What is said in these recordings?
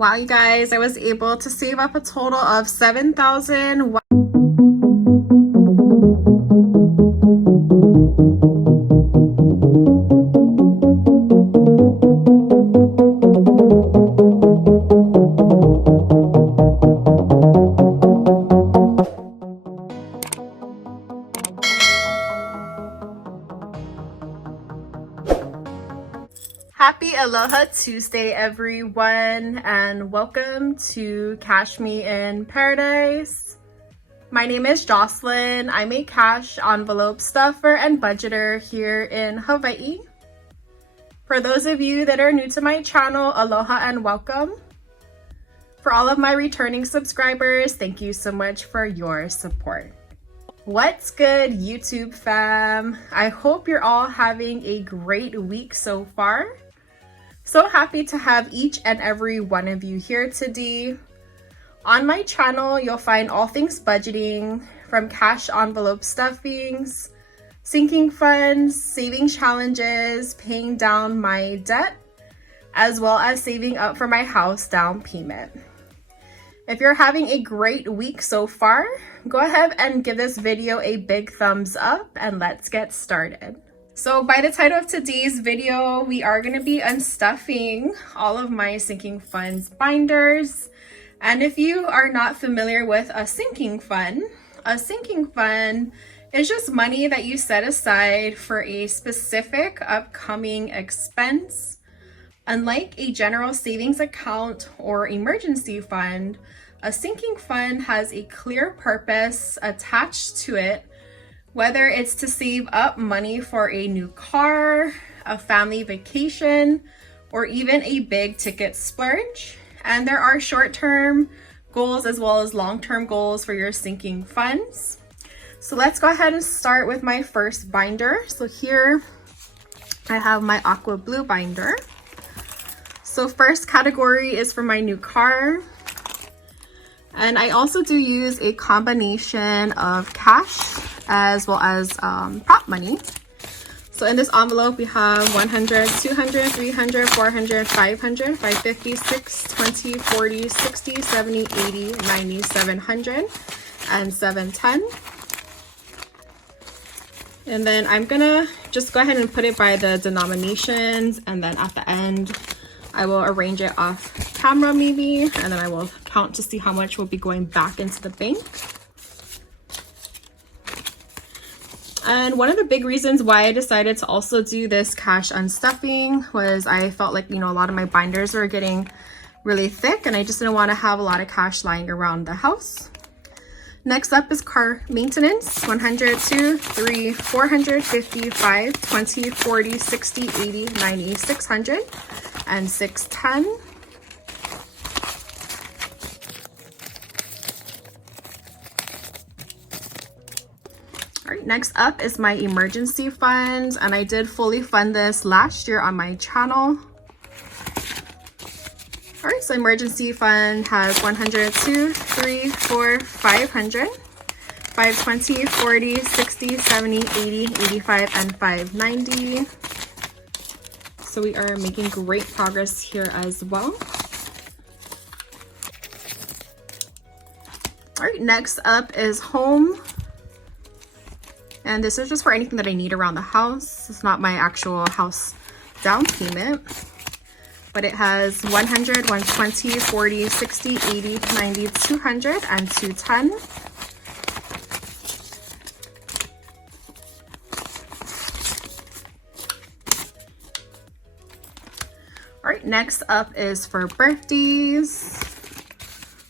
Wow, you guys, I was able to save up a total of $7,000. Happy Aloha Tuesday, everyone, and welcome to Cashmeinparadise. My name is Jocelyn. I'm a cash envelope stuffer and budgeter here in Hawaii. For those of you that are new to my channel, aloha and welcome. For all of my returning subscribers, thank you so much for your support. What's good, YouTube fam? I hope you're all having a great week so far. So happy to have each and every one of you here today. On my channel, you'll find all things budgeting, from cash envelope stuffings, sinking funds, saving challenges, paying down my debt, as well as saving up for my house down payment. If you're having a great week so far, go ahead and give this video a big thumbs up and let's get started. So by the title of today's video, we are going to be unstuffing all of my sinking funds binders. And if you are not familiar with a sinking fund is just money that you set aside for a specific upcoming expense. Unlike a general savings account or emergency fund, a sinking fund has a clear purpose attached to it, whether it's to save up money for a new car, a family vacation, or even a big ticket splurge. And there are short-term goals as well as long-term goals for your sinking funds. So let's go ahead and start with my first binder. So here I have my Aqua blue binder. So first category is for my new car. And I also do use a combination of cash as well as prop money. So in this envelope, we have 100, 200, 300, 400, 500, 550, 6, 20, 40, 60, 70, 80, 90, 700, and 710. And then I'm gonna just go ahead and put it by the denominations, and then at the end, I will arrange it off camera maybe, and then I will count to see how much will be going back into the bank. And one of the big reasons why I decided to also do this cash unstuffing was I felt like, a lot of my binders were getting really thick and I just didn't want to have a lot of cash lying around the house. Next up is car maintenance. 100, 2, 3, 450, 5, 20, 40, 60, 80, 90, 600, and 610. All right, next up is my emergency fund, and I did fully fund this last year on my channel. All right, so emergency fund has 100, 2, 3, 4, 500, 520, 40, 60, 70, 80, 85, and 590. So we are making great progress here as well. All right, next up is home. And this is just for anything that I need around the house. It's not my actual house down payment. But it has 100, 120, 40, 60, 80, 90, 200, and 210. All right, next up is for birthdays.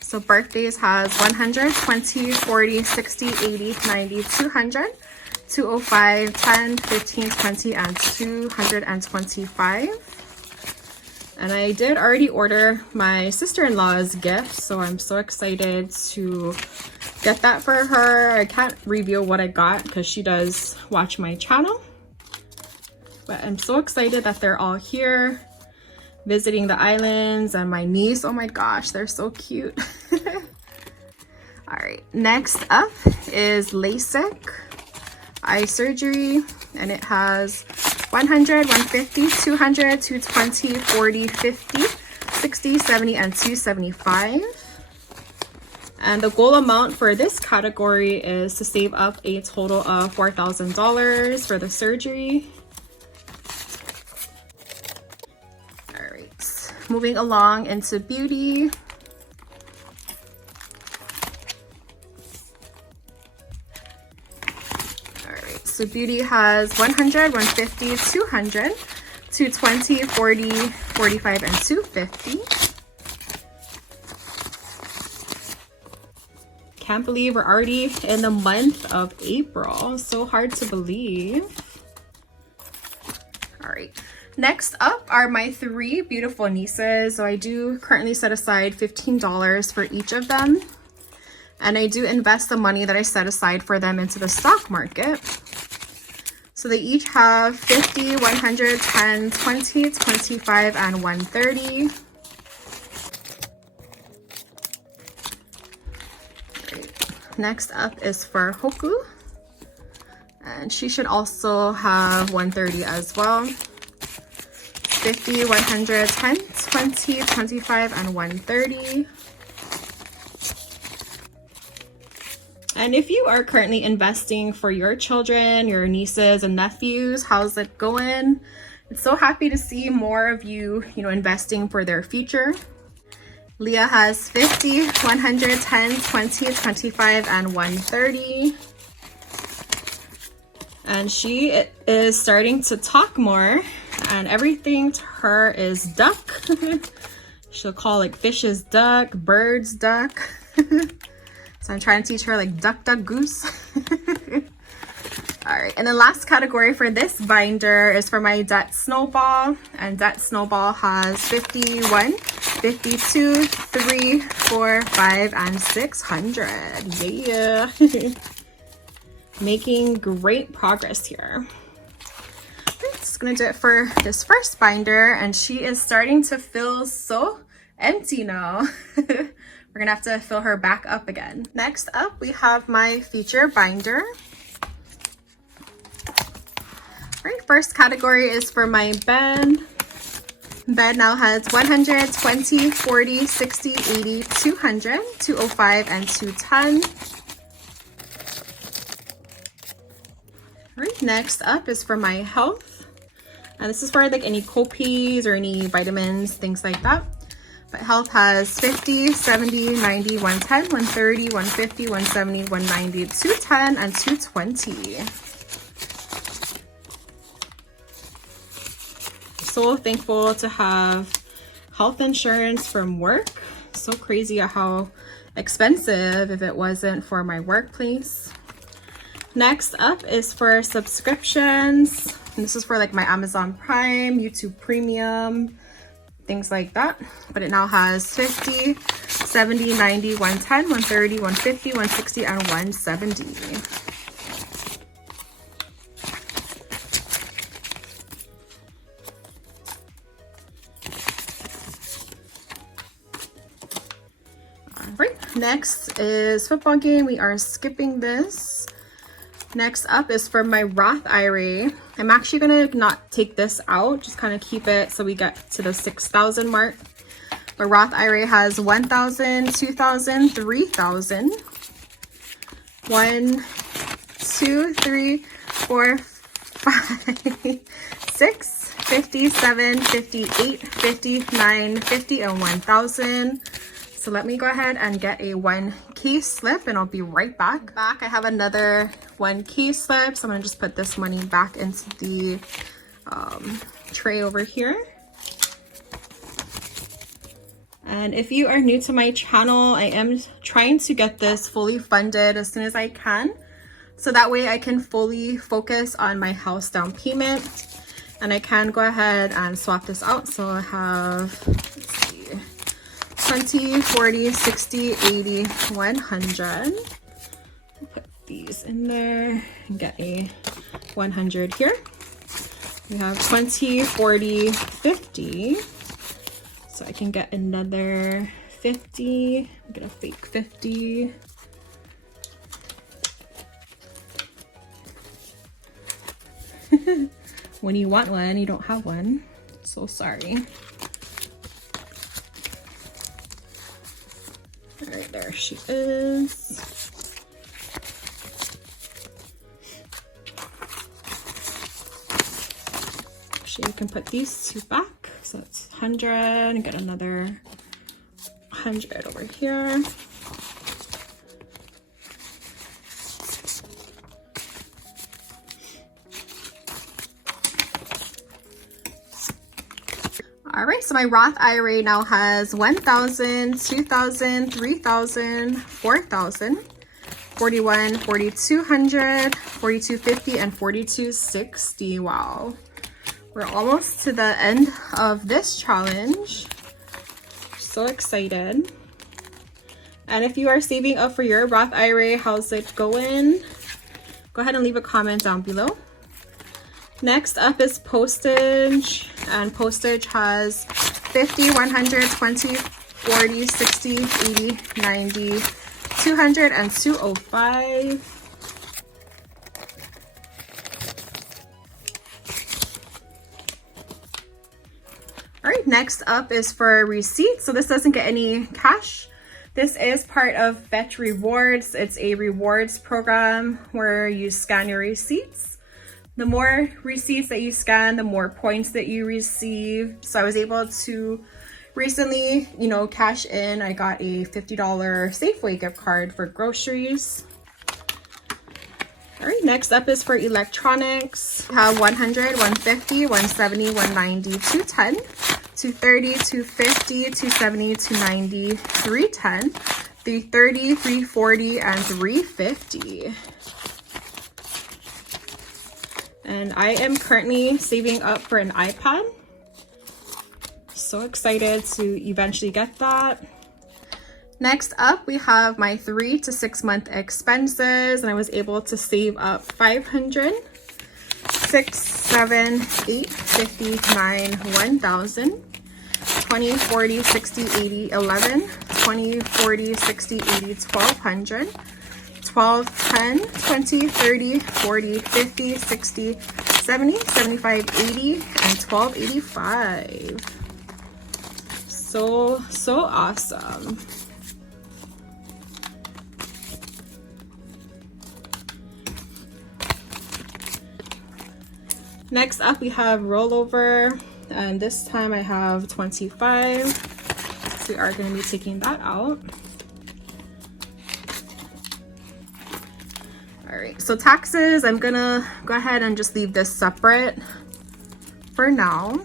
So birthdays has 100, 20, 40, 60, 80, 90, 200, 205, 10, 15, 20, and 225. And I did already order my sister-in-law's gift, so I'm so excited to get that for her. I can't reveal what I got because she does watch my channel. But I'm so excited that they're all here visiting the islands, and my niece, oh my gosh, they're so cute. All right, next up is LASIK eye surgery, and it has 100, 150, 200, 220, 40, 50, 260, 70, and 275. And the goal amount for this category is to save up a total of $4,000 for the surgery. All right, moving along into beauty. All right, so beauty has 100, 150, 200, 220, 40, 45, and 250. Can't believe we're already in the month of April. So hard to believe. All right, next up are my 3 beautiful nieces. So I do currently set aside $15 for each of them. And I do invest the money that I set aside for them into the stock market. So they each have 50, 100, 10, 20, 25, and 130. Next up is for Hoku, and she should also have 130 as well. 50, 100, 10, 20, 25, and 130. And if you are currently investing for your children, your nieces and nephews, how's it going? I'm so happy to see more of you, investing for their future. Leah has 50, 100, 10, 20, 25, and 130. And she is starting to talk more, and everything to her is duck. She'll call like fishes duck, birds duck. So I'm trying to teach her like duck, duck, goose. All right, and the last category for this binder is for my Debt Snowball, and Debt Snowball has 51, 52, 3, 4, 5, and 600. Yeah. Making great progress here. That's gonna do it for this first binder, and she is starting to feel so empty now. We're gonna have to fill her back up again. Next up, we have my feature binder. All right, first category is for my bed. Bed now has 100, 20, 40, 60, 80, 200, 205, and 210. All right, next up is for my health. And this is for like any copays or any vitamins, things like that. But health has 50, 70, 90, 110, 130, 150, 170, 190, 210, and 220. So thankful to have health insurance from work. So crazy how expensive if it wasn't for my workplace. Next up is for subscriptions. And this is for like my Amazon Prime, YouTube Premium, things like that. But it now has 50, 70, 90, 110, 130, 150, 160, and 170. Next is football game. We are skipping this. Next up is for my Roth IRA. I'm actually gonna not take this out, just kind of keep it so we get to the 6,000 mark. The Roth IRA has 1,000, 2,000, 3,000. 1, 2, 3, 4, 5, 6, 57, 58, 59, 50, and 1,000. So let me go ahead and get a 1K slip and I'll be right back. I have another 1K slip. So I'm gonna just put this money back into the tray over here. And if you are new to my channel, I am trying to get this fully funded as soon as I can. So that way I can fully focus on my house down payment. And I can go ahead and swap this out. So I have, let's see, 20, 40, 60, 80, 100. Put these in there and get a 100 here. We have 20, 40, 50. So I can get another 50. Get a fake 50. When you want one, you don't have one. So sorry. All right, there she is. Actually, you can put these two back. So it's 100 and get another 100 over here. All right, so my Roth IRA now has 1,000, 2,000, 3,000, 4,000, 41, 4,200, 4,250, and 4,260. Wow. We're almost to the end of this challenge. So excited. And if you are saving up for your Roth IRA, how's it going? Go ahead and leave a comment down below. Next up is postage, and postage has 50, 100, 20, 40, 60, 80, 90, 200, and 205. All right, next up is for receipts. So this doesn't get any cash. This is part of Fetch Rewards. It's a rewards program where you scan your receipts. The more receipts that you scan, the more points that you receive. So I was able to recently, cash in. I got a $50 Safeway gift card for groceries. All right, next up is for electronics. We have 100, 150, 170, 190, 210, 230, 250, 270, 290, 310, 330, 340, and 350. And I am currently saving up for an iPad. So excited to eventually get that. Next up, we have my 3 to 6 month expenses, and I was able to save up 500, 6, 7, 8, 50, 9, 1,000, 20, 40, 60, 80, 11, 20, 40, 60, 80, 1,200, 12, 10, 20, 30, 40, 50, 60, 70, 75, 80, and 1,285. So awesome. Next up, we have rollover, and this time I have 25. So we are going to be taking that out. All right, so taxes, I'm gonna go ahead and just leave this separate for now.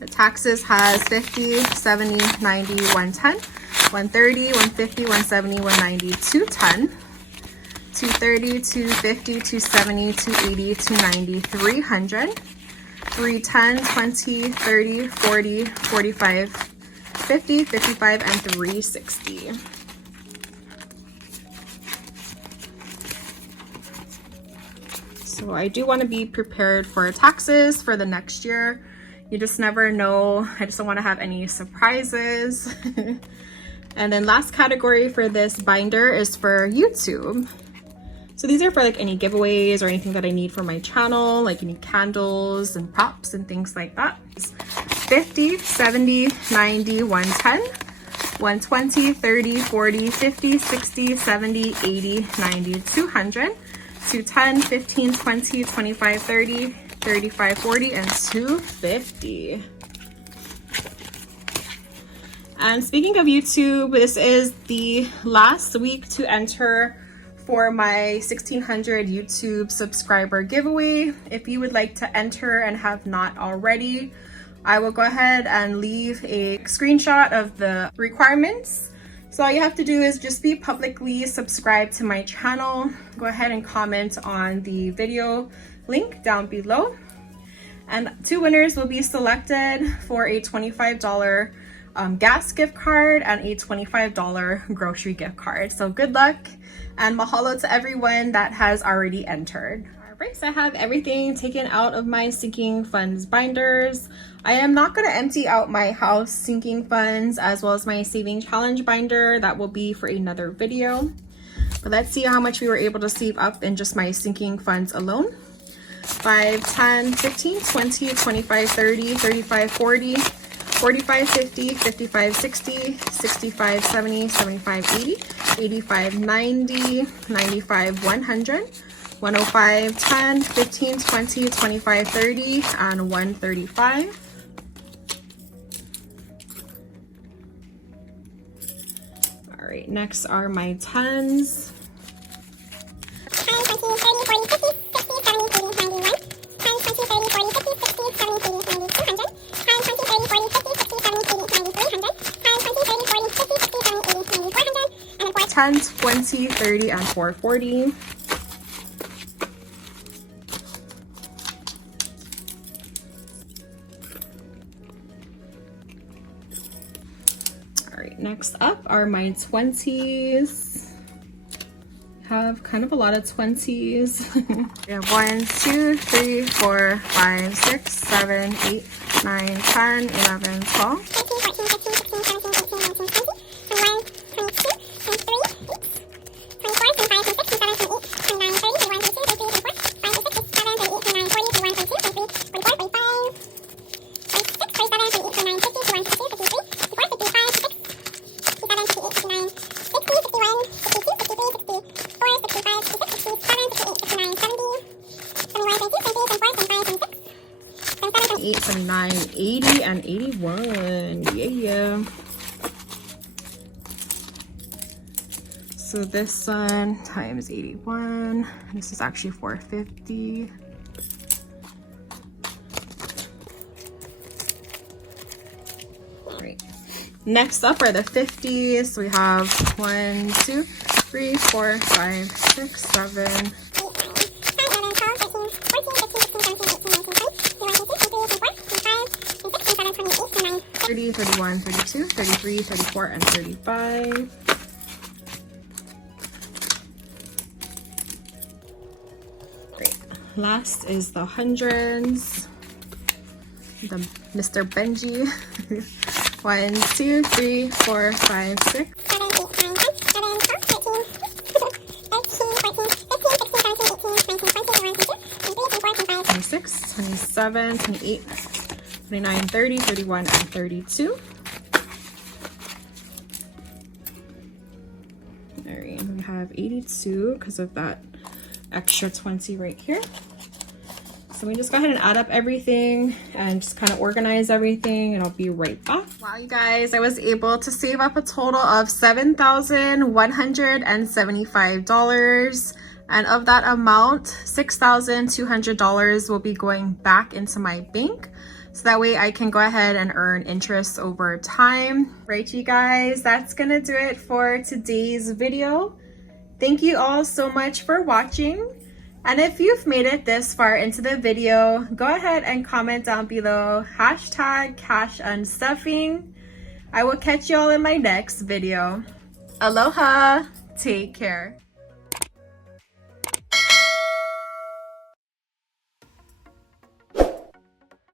The taxes has 50, 70, 90, 110, 130, 150, 170, 190, 210, 230, 250, 270, 280, 290, 300, 310, 20, 30, 40, 45, 50, 55, and 360. So I do want to be prepared for taxes for the next year. You just never know. I just don't want to have any surprises. And then last category for this binder is for YouTube. So these are for like any giveaways or anything that I need for my channel, like any candles and props and things like that. 50, 70, 90, 110, 120, 30, 40, 50, 60, 70, 80, 90, 200, 210, 15, 20, 25, 30, 35, 40, and 250. And speaking of YouTube, this is the last week to enter for my 1,600 YouTube subscriber giveaway. If you would like to enter and have not already, I will go ahead and leave a screenshot of the requirements. So all you have to do is just be publicly subscribed to my channel. Go ahead and comment on the video link down below. And 2 winners will be selected for a $25 gas gift card and a $25 grocery gift card. So good luck and mahalo to everyone that has already entered. Alright, so I have everything taken out of my sinking funds binders. I am not going to empty out my house sinking funds as well as my saving challenge binder. That will be for another video. But let's see how much we were able to save up in just my sinking funds alone. 5, 10, 15, 20, 25, 30, 35, 40, 45.50, 55.60, 65.70, 75.80, 85.90, 95.100, 105.10, 15.20, 25.30, and 135. All right, next are my 10s. 10, 20, 30, 40, 50, 60, 70, 80, 91. 10, 20, 30, 40, 50, 60, 70, 80, 90, 200. 10, 20, 30, 40, 50, 60, 70, 80, 90, 300. 10, 20, 30, 40, 50, 60, 70, 80, 90, 400. And then 10, 20, 30, and 440. All right, next up are my 20s. Have kind of a lot of 20s. We have 1, 2, 3, 4, 5, 6, 7, 8, 9, 10, 11, 12. 13, 14, 15, 16, 17, 18, 19, 20. 21, 22, 23, 24, 25, 26, 27, 28, 29, 30, 31, 32, 33, 34, 35, 36, 37, 38, 39, 40, 41, 42, 43, 44, 45, 46, 47, 48, 49, 50, 51, 52, 53, 54, 55, 56, 57, 58, 59, 60, 61, 62, 63, 64, 65, 66, 67, 68, 69, 70, 71, 72, 73, 74, 75, 76, 77, 78, 79, 80, and 81. Yeah. So this one times 81. This is actually 450. All right. Next up are the 50s. We have 1, 2, 3, 4, 5, 6, 7, 30, 31, 32, 33, 34, and 35. Great. Last is the hundreds. The Mr. Benji. 1, 2, 3, 4, 5, 6. 7, 8, 9, 10, 11, 12, 13, 14, 15, 16, 17, 18, 19, 20, 21, 22, 23, 24, 25, 26, 27, 28, 29, 30, 31, and 32. All right, we have 82 because of that extra 20 right here. So we just go ahead and add up everything and just kind of organize everything, and I'll be right back. Wow, you guys, I was able to save up a total of $7,175. And of that amount, $6,200 will be going back into my bank. So that way I can go ahead and earn interest over time. Right, you guys, that's gonna do it for today's video. Thank you all so much for watching. And if you've made it this far into the video, go ahead and comment down below #CashUnstuffing. I will catch you all in my next video. Aloha, take care.